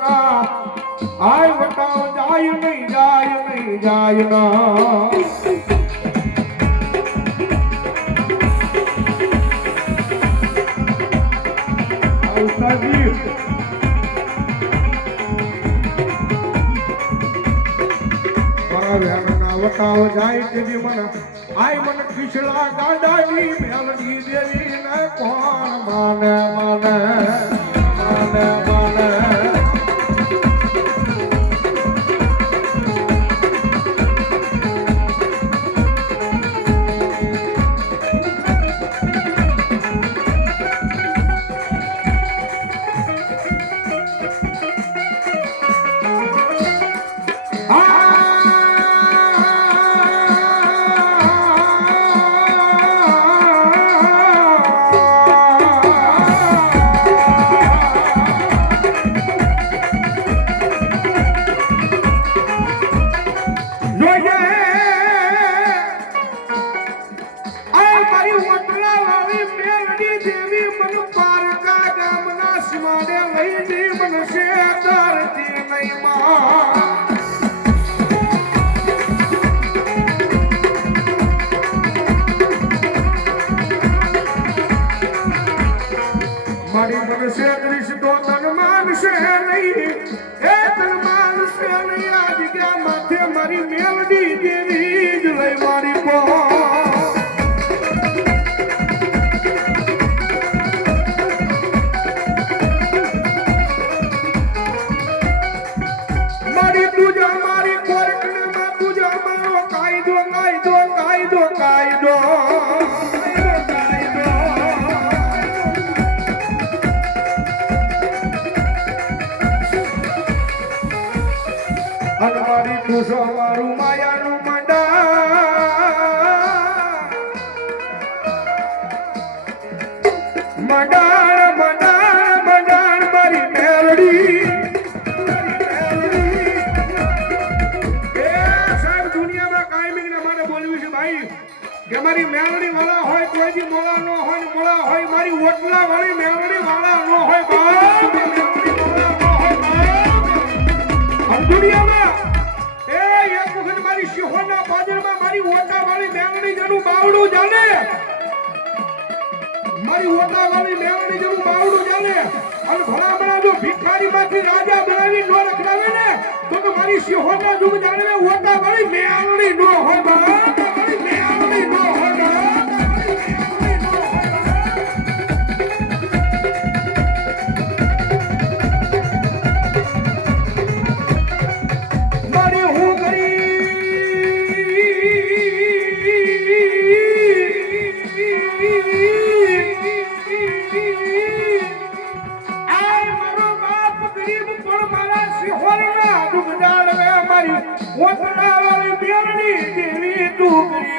ના આય વટાવ જાય નહીં જાય ના આવતાજી વટાવ જાય તેવી મને આય મને ખીચડા ગાડાની મેલડી દેવી ને કોણ માને મારી મનસે દૃશ તો તન માનશે નહીં એ તન માનશે નહીં આ જગ્યા માથે મારી મેલડી દેવી જ લઈ મારી પો મારી તુજા મારી કોરકને માં તુજા મારો કાયદો મારી તુસો મારું માયાનું મંડાણ મારી મેલડી સાહેબ દુનિયામાં કાયમી ને મારે બોલવી છે ભાઈ કે મારી મેલડી વાળા હોય કોઈ મોળા ન હોય મોળા હોય મારી ઓટલા વાળી મેલડી વાળા ન હોય દુનિયામાં એક વખત મારી શિહોરના પાદરમાં મારી ઓટા વાળી મેલડી જનું બાવડું જાને મારી ઓટા વાળી મેલડી જનું બાવડું જાને અને ભલામણા જો ભિખારી માંથી રાજા બનાવી નો રખડાવે ને તો મારી શિહોરના જુગ જાણે ઓટા વાળી મેલડી નો હોય વાળી મેલડી નો હોય ઓટલા વાળી મેલડી દેવી તું